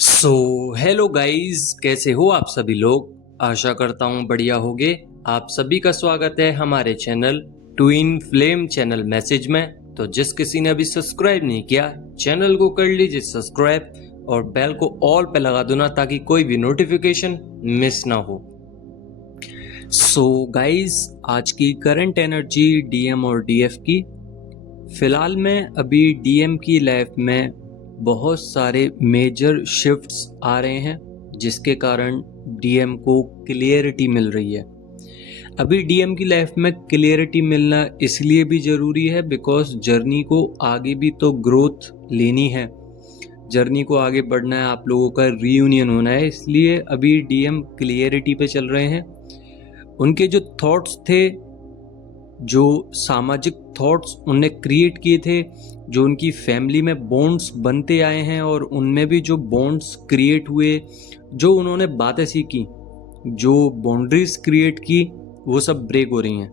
So hello guys, कैसे हो आप सभी लोग। आशा करता हूँ बढ़िया होगे। आप सभी का स्वागत है हमारे channel twin flame channel message में। तो जिस किसी ने अभी सब्सक्राइब नहीं किया, चैनल को कर लीजिए सब्सक्राइब और बेल को ऑल पे लगा दो ना, ताकि कोई भी नोटिफिकेशन मिस ना हो। सो गाइस, आज की करंट एनर्जी डीएम और डीएफ की। फिलहाल में अभी डीएम की लाइफ में बहुत सारे मेजर शिफ्ट्स आ रहे हैं, जिसके कारण डीएम को क्लियरिटी मिल रही है। अभी डीएम की लाइफ में क्लियरिटी मिलना इसलिए भी ज़रूरी है बिकॉज जर्नी को आगे भी तो ग्रोथ लेनी है, जर्नी को आगे बढ़ना है, आप लोगों का रीयूनियन होना है। इसलिए अभी डीएम क्लियरिटी पे चल रहे हैं। उनके जो थॉट्स थे, जो सामाजिक थॉट्स उनने क्रिएट किए थे, जो उनकी फैमिली में बॉन्ड्स बनते आए हैं और उनमें भी जो बॉन्ड्स क्रिएट हुए, जो उन्होंने बातें सीखी, जो बाउंड्रीज क्रिएट की, वो सब ब्रेक हो रही हैं।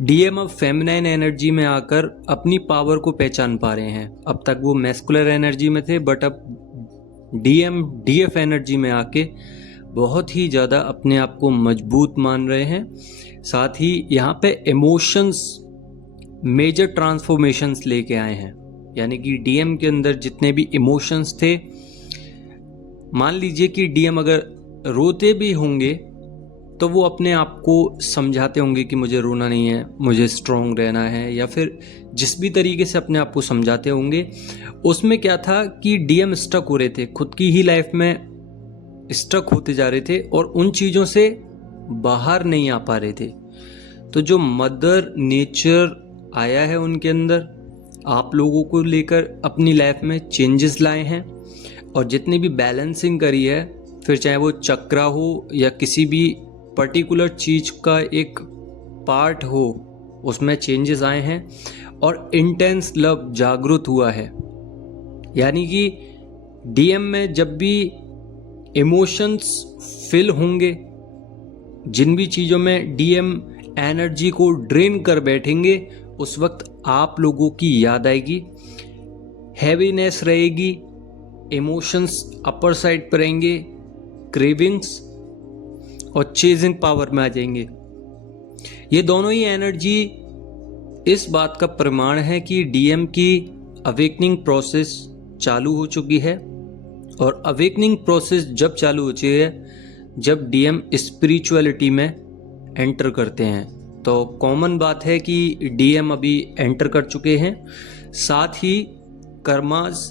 डीएम अब फेमिनाइन एनर्जी में आकर अपनी पावर को पहचान पा रहे हैं। अब तक वो मैस्कुलर एनर्जी में थे, बट अब डीएम डीएफ एनर्जी में आके बहुत ही ज़्यादा अपने आप को मजबूत मान रहे हैं। साथ ही यहाँ पे इमोशंस मेजर ट्रांसफॉर्मेशंस लेके आए हैं। यानी कि डीएम के अंदर जितने भी इमोशंस थे, मान लीजिए कि डीएम अगर रोते भी होंगे तो वो अपने आप को समझाते होंगे कि मुझे रोना नहीं है, मुझे स्ट्रॉन्ग रहना है, या फिर जिस भी तरीके से अपने आप को समझाते होंगे। उसमें क्या था कि डीएम स्टक हो रहे थे, खुद की ही लाइफ में स्टक होते जा रहे थे और उन चीज़ों से बाहर नहीं आ पा रहे थे। तो जो मदर नेचर आया है उनके अंदर, आप लोगों को लेकर अपनी लाइफ में चेंजेस लाए हैं और जितनी भी बैलेंसिंग करी है, फिर चाहे वो चक्रा हो या किसी भी पर्टिकुलर चीज़ का एक पार्ट हो, उसमें चेंजेस आए हैं और इंटेंस लव जागृत हुआ है। यानी कि डीएम में जब भी इमोशंस फिल होंगे, जिन भी चीज़ों में डीएम एनर्जी को ड्रेन कर बैठेंगे, उस वक्त आप लोगों की याद आएगी, हैवीनेस रहेगी, इमोशंस अपर साइड पर रहेंगे, क्रेविंग्स और चेजिंग पावर में आ जाएंगे। ये दोनों ही एनर्जी इस बात का प्रमाण है कि डीएम की अवेकनिंग प्रोसेस चालू हो चुकी है। और अवेकनिंग प्रोसेस जब चालू हो चुकी है, जब डीएम स्पिरिचुअलिटी में एंटर करते हैं, तो कॉमन बात है कि डीएम अभी एंटर कर चुके हैं। साथ ही कर्मास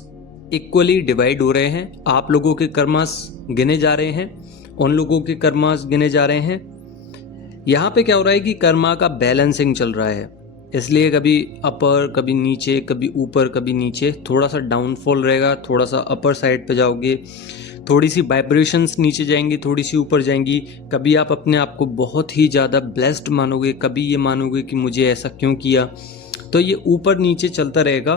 इक्वली डिवाइड हो रहे हैं। आप लोगों के कर्मास गिने जा रहे हैं, उन लोगों के कर्मास गिने जा रहे हैं। यहाँ पे क्या हो रहा है कि कर्मा का बैलेंसिंग चल रहा है, इसलिए कभी अपर, कभी नीचे, कभी ऊपर, कभी नीचे, थोड़ा सा डाउनफॉल रहेगा, थोड़ा सा अपर साइड पे जाओगे, थोड़ी सी वाइब्रेशंस नीचे जाएंगी, थोड़ी सी ऊपर जाएंगी। कभी आप अपने आप को बहुत ही ज़्यादा ब्लेस्ड मानोगे, कभी ये मानोगे कि मुझे ऐसा क्यों किया। तो ये ऊपर नीचे चलता रहेगा।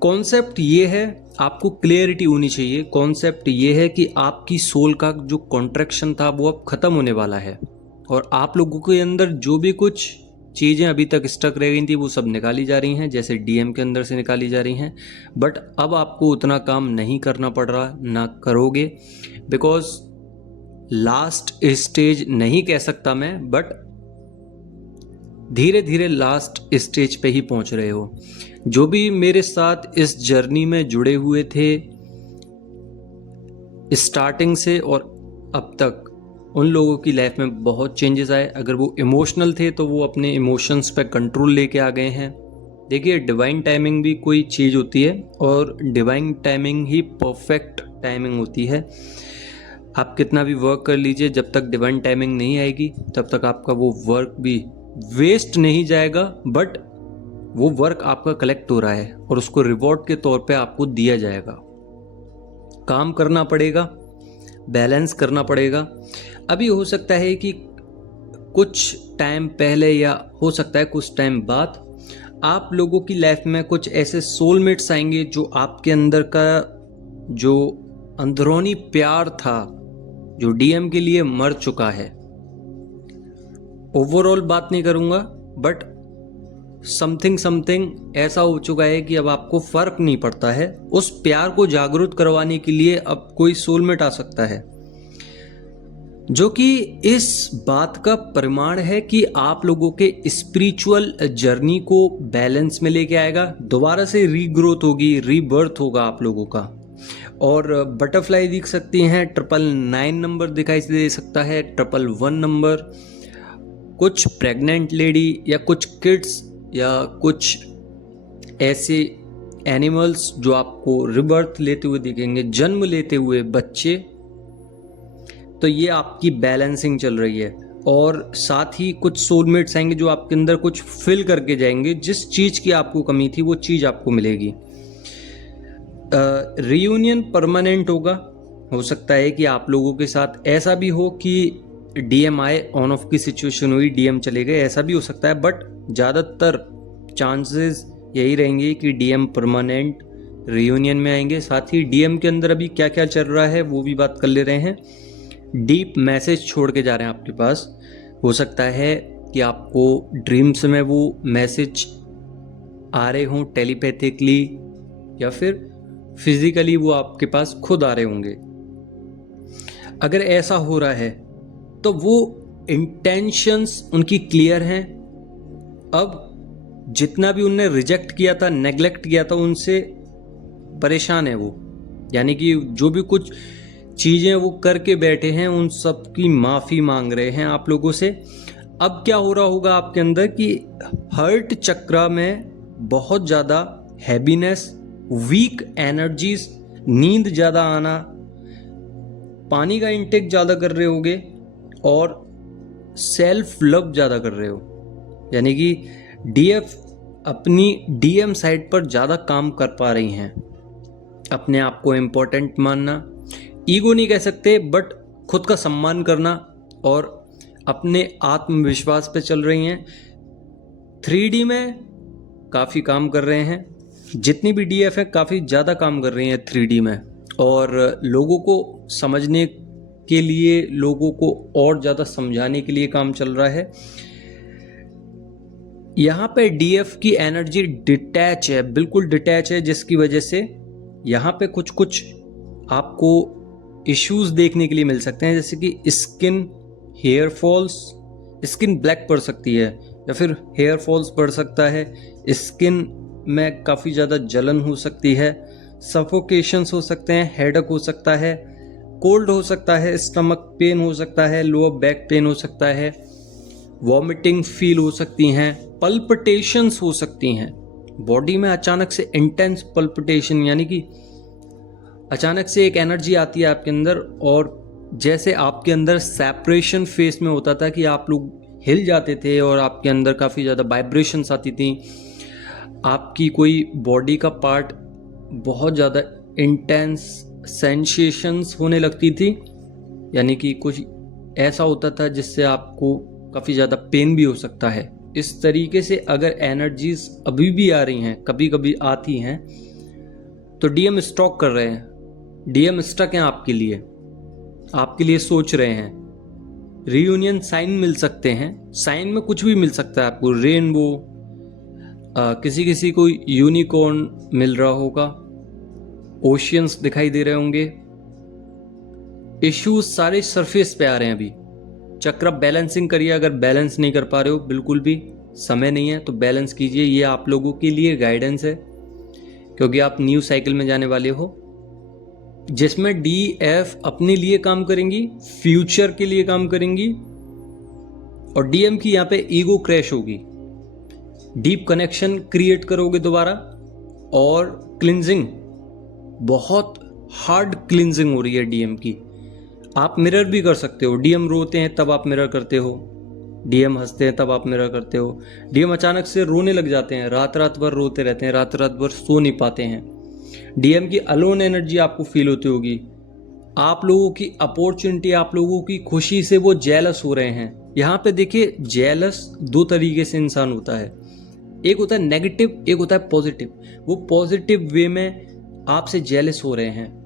कॉन्सेप्ट ये है, आपको क्लियरिटी होनी चाहिए। कॉन्सेप्ट ये है कि आपकी सोल का जो कॉन्ट्रैक्शन था वो अब ख़त्म होने वाला है और आप लोगों के अंदर जो भी कुछ चीज़ें अभी तक स्टक रह गई थी, वो सब निकाली जा रही हैं, जैसे डीएम के अंदर से निकाली जा रही हैं। बट अब आपको उतना काम नहीं करना पड़ रहा, ना करोगे, बिकॉज लास्ट स्टेज नहीं कह सकता मैं, बट धीरे धीरे लास्ट स्टेज पे ही पहुंच रहे हो। जो भी मेरे साथ इस जर्नी में जुड़े हुए थे स्टार्टिंग से और अब तक, उन लोगों की लाइफ में बहुत चेंजेस आए। अगर वो इमोशनल थे तो वो अपने इमोशंस पे कंट्रोल लेके आ गए हैं। देखिए, डिवाइन टाइमिंग भी कोई चीज़ होती है और डिवाइन टाइमिंग ही परफेक्ट टाइमिंग होती है। आप कितना भी वर्क कर लीजिए, जब तक डिवाइन टाइमिंग नहीं आएगी तब तक आपका वो वर्क भी वेस्ट नहीं जाएगा, बट वो वर्क आपका कलेक्ट हो रहा है और उसको रिवॉर्ड के तौर पे आपको दिया जाएगा। काम करना पड़ेगा, बैलेंस करना पड़ेगा। अभी हो सकता है कि कुछ टाइम पहले या हो सकता है कुछ टाइम बाद आप लोगों की लाइफ में कुछ ऐसे सोलमेट्स आएंगे जो आपके अंदर का जो अंदरूनी प्यार था, जो डीएम के लिए मर चुका है। ओवरऑल बात नहीं करूंगा, बट समथिंग समथिंग ऐसा हो चुका है कि अब आपको फर्क नहीं पड़ता है। उस प्यार को जागरूक करवाने के लिए अब कोई सोलमेट आ सकता है, जो कि इस बात का प्रमाण है कि आप लोगों के स्पिरिचुअल जर्नी को बैलेंस में लेके आएगा। दोबारा से रीग्रोथ होगी, रीबर्थ होगा आप लोगों का। और बटरफ्लाई दिख सकती हैं, 999 नंबर दिखाई दे सकता है, 111 नंबर, कुछ प्रेग्नेंट लेडी या कुछ किड्स या कुछ ऐसे एनिमल्स जो आपको रिबर्थ लेते हुए दिखेंगे, जन्म लेते हुए बच्चे। तो ये आपकी बैलेंसिंग चल रही है। और साथ ही कुछ सोलमेट्स आएंगे जो आपके अंदर कुछ फिल करके जाएंगे, जिस चीज़ की आपको कमी थी वो चीज़ आपको मिलेगी। रियूनियन परमानेंट होगा। हो सकता है कि आप लोगों के साथ ऐसा भी हो कि डीएम आए, ऑन ऑफ की सिचुएशन हुई, डीएम चले गए, ऐसा भी हो सकता है। बट ज़्यादातर चांसेस यही रहेंगे कि डीएम परमानेंट रियूनियन में आएंगे। साथ ही डीएम के अंदर अभी क्या क्या चल रहा है वो भी बात कर ले रहे हैं। डीप मैसेज छोड़ के जा रहे हैं आपके पास। हो सकता है कि आपको ड्रीम्स में वो मैसेज आ रहे हों टेलीपैथिकली, या फिर फिजिकली वो आपके पास खुद आ रहे होंगे। अगर ऐसा हो रहा है तो वो इंटेंशंस उनकी क्लियर हैं। अब जितना भी उनने रिजेक्ट किया था, नेग्लेक्ट किया था, उनसे परेशान है वो। यानी कि जो भी कुछ चीज़ें वो करके बैठे हैं उन सब की माफ़ी मांग रहे हैं आप लोगों से। अब क्या हो रहा होगा आपके अंदर कि हर्ट चक्र में बहुत ज़्यादा हैवीनेस, वीक एनर्जीज, नींद ज़्यादा आना, पानी का इंटेक ज़्यादा कर रहे होगे और सेल्फ लव ज़्यादा कर रहे हो। यानी कि डीएफ अपनी डीएम साइड पर ज़्यादा काम कर पा रही हैं। अपने आप को इम्पोर्टेंट मानना, ईगो नहीं कह सकते बट खुद का सम्मान करना, और अपने आत्मविश्वास पे चल रही हैं। 3D में काफ़ी काम कर रहे हैं। जितनी भी डीएफ है काफ़ी ज़्यादा काम कर रही हैं 3D में, और लोगों को समझने के लिए, लोगों को और ज़्यादा समझाने के लिए काम चल रहा है। यहाँ पे डीएफ की एनर्जी डिटैच है, बिल्कुल डिटैच है, जिसकी वजह से यहाँ पे कुछ कुछ आपको इश्यूज देखने के लिए मिल सकते हैं, जैसे कि skin, hair falls, skin black पड़ सकती है या फिर हेयर फॉल्स पड़ सकता है, स्किन में काफ़ी ज़्यादा जलन हो सकती है, सफोकेशंस हो सकते हैं, हेडेक हो सकता है, कोल्ड हो सकता है, स्टमक पेन हो सकता है, लोअर बैक पेन हो सकता है, वॉमिटिंग फील हो सकती हैं, पल्पिटेशंस हो सकती हैं। बॉडी में अचानक से इंटेंस पल्पिटेशन, यानी कि अचानक से एक एनर्जी आती है आपके अंदर, और जैसे आपके अंदर सेपरेशन फेस में होता था कि आप लोग हिल जाते थे और आपके अंदर काफ़ी ज़्यादा वाइब्रेशंस आती थी, आपकी कोई बॉडी का पार्ट बहुत ज़्यादा इंटेंस सेंसेशंस होने लगती थी, यानी कि कुछ ऐसा होता था जिससे आपको काफ़ी ज़्यादा पेन भी हो सकता है। इस तरीके से अगर एनर्जीज अभी भी आ रही हैं, कभी कभी आती हैं, तो डीएम स्टॉक कर रहे हैं, डीएम स्टक हैं आपके लिए सोच रहे हैं। रीयूनियन साइन मिल सकते हैं, साइन में कुछ भी मिल सकता है आपको, रेनबो, किसी किसी को यूनिकॉर्न मिल रहा होगा, ओशियंस दिखाई दे रहे होंगे। इश्यूज सारे सरफेस पे आ रहे हैं अभी। चक्र बैलेंसिंग करिए, अगर बैलेंस नहीं कर पा रहे हो, बिल्कुल भी समय नहीं है तो बैलेंस कीजिए। ये आप लोगों के लिए गाइडेंस है, क्योंकि आप न्यू साइकिल में जाने वाले हो, जिसमें डीएफ अपने लिए काम करेंगी, फ्यूचर के लिए काम करेंगी, और डीएम की यहाँ पे ईगो क्रैश होगी। डीप कनेक्शन क्रिएट करोगे दोबारा, और क्लिंजिंग, बहुत हार्ड क्लिंजिंग हो रही है डीएम की। आप मिरर भी कर सकते हो, डीएम रोते हैं तब आप मिरर करते हो, डीएम हंसते हैं तब आप मिरर करते हो, डीएम अचानक से रोने लग जाते हैं, रात रात भर रोते रहते हैं, रात रात भर सो नहीं पाते हैं, डीएम की अलोन एनर्जी आपको फील होती होगी, आप लोगों की अपॉर्चुनिटी, आप लोगों की खुशी से वो जेलस हो रहे हैं। यहाँ पे देखिए, जेलस दो तरीके से इंसान होता है, एक होता है नेगेटिव, एक होता है पॉजिटिव। वो पॉजिटिव वे में आपसे जेलस हो रहे हैं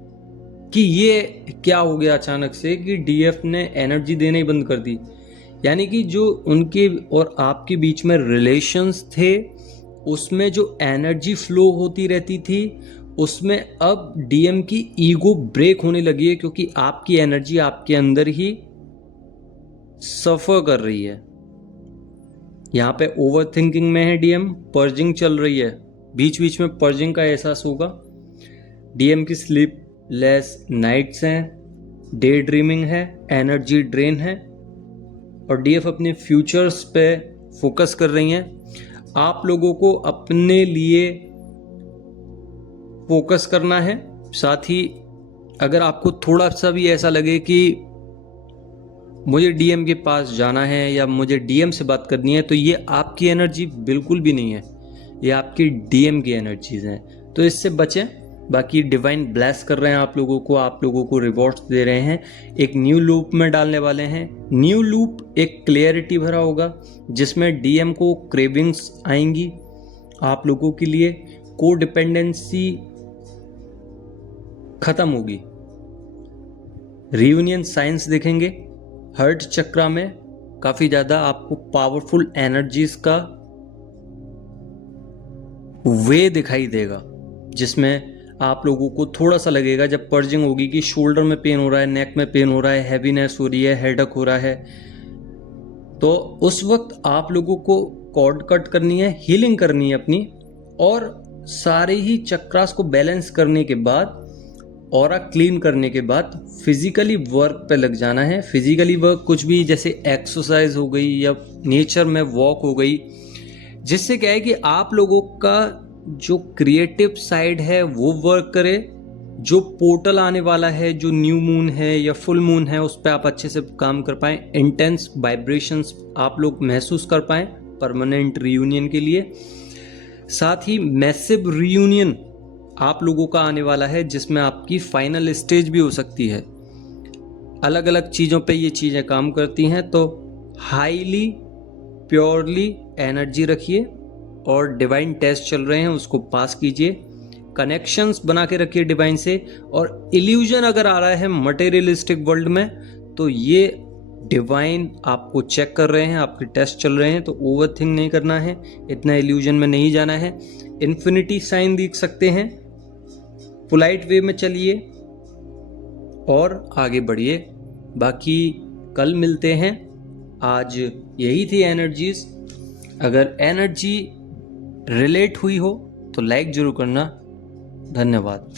कि ये क्या हो गया अचानक से कि डीएफ ने एनर्जी देना ही बंद कर दी। यानी कि जो उनके और आपके बीच में रिलेशंस थे उसमें जो एनर्जी फ्लो होती रहती थी उसमें अब डीएम की ईगो ब्रेक होने लगी है, क्योंकि आपकी एनर्जी आपके अंदर ही सफ़र कर रही है। यहाँ पे ओवर थिंकिंग में है डीएम, पर्जिंग चल रही है, बीच बीच में पर्जिंग का एहसास होगा। डीएम की स्लीपलेस नाइट्स हैं, डे ड्रीमिंग है, एनर्जी ड्रेन है, और डीएफ अपने फ्यूचर्स पे फोकस कर रही हैं। आप लोगों को अपने लिए फोकस करना है। साथ ही अगर आपको थोड़ा सा भी ऐसा लगे कि मुझे डीएम के पास जाना है या मुझे डीएम से बात करनी है, तो ये आपकी एनर्जी बिल्कुल भी नहीं है, ये आपकी डीएम की एनर्जीज हैं, तो इससे बचें। बाकी डिवाइन ब्लेस कर रहे हैं आप लोगों को रिवॉर्ड्स दे रहे हैं, एक न्यू लूप में डालने वाले हैं। न्यू लूप एक क्लियरिटी भरा होगा जिसमें डीएम को क्रेविंग्स आएंगी आप लोगों के लिए, को डिपेंडेंसी खत्म होगी, रियूनियन साइंस देखेंगे, हर्ट चक्रा में काफी ज्यादा आपको पावरफुल एनर्जीज का वे दिखाई देगा, जिसमें आप लोगों को थोड़ा सा लगेगा जब पर्जिंग होगी कि शोल्डर में पेन हो रहा है, नेक में पेन हो रहा है, हैवीनेस हो रही है, हेडेक हो रहा है, तो उस वक्त आप लोगों को कॉर्ड कट करनी है, हीलिंग करनी है अपनी, और सारे ही चक्रास को बैलेंस करने के बाद, ऑरा क्लीन करने के बाद फिजिकली वर्क पे लग जाना है। फिजिकली वर्क कुछ भी, जैसे एक्सरसाइज हो गई या नेचर में वॉक हो गई, जिससे क्या है कि आप लोगों का जो क्रिएटिव साइड है वो वर्क करे, जो पोर्टल आने वाला है, जो न्यू मून है या फुल मून है, उस पर आप अच्छे से काम कर पाएं, इंटेंस वाइब्रेशंस आप लोग महसूस कर पाएं परमानेंट रियूनियन के लिए। साथ ही मैसिव रियूनियन आप लोगों का आने वाला है, जिसमें आपकी फाइनल स्टेज भी हो सकती है। अलग अलग चीज़ों पे ये चीज़ें काम करती हैं, तो हाईली प्योरली एनर्जी रखिए, और डिवाइन टेस्ट चल रहे हैं उसको पास कीजिए, कनेक्शंस बना के रखिए डिवाइन से। और इल्यूजन अगर आ रहा है मटेरियलिस्टिक वर्ल्ड में, तो ये डिवाइन आपको चेक कर रहे हैं, आपके टेस्ट चल रहे हैं, तो ओवर थिंक नहीं करना है, इतना इल्यूजन में नहीं जाना है। इन्फिनिटी साइन देख सकते हैं, पोलाइट वे में चलिए और आगे बढ़िए। बाकी कल मिलते हैं। आज यही थी एनर्जीज। अगर एनर्जी रिलेट हुई हो तो लाइक जरूर करना। धन्यवाद।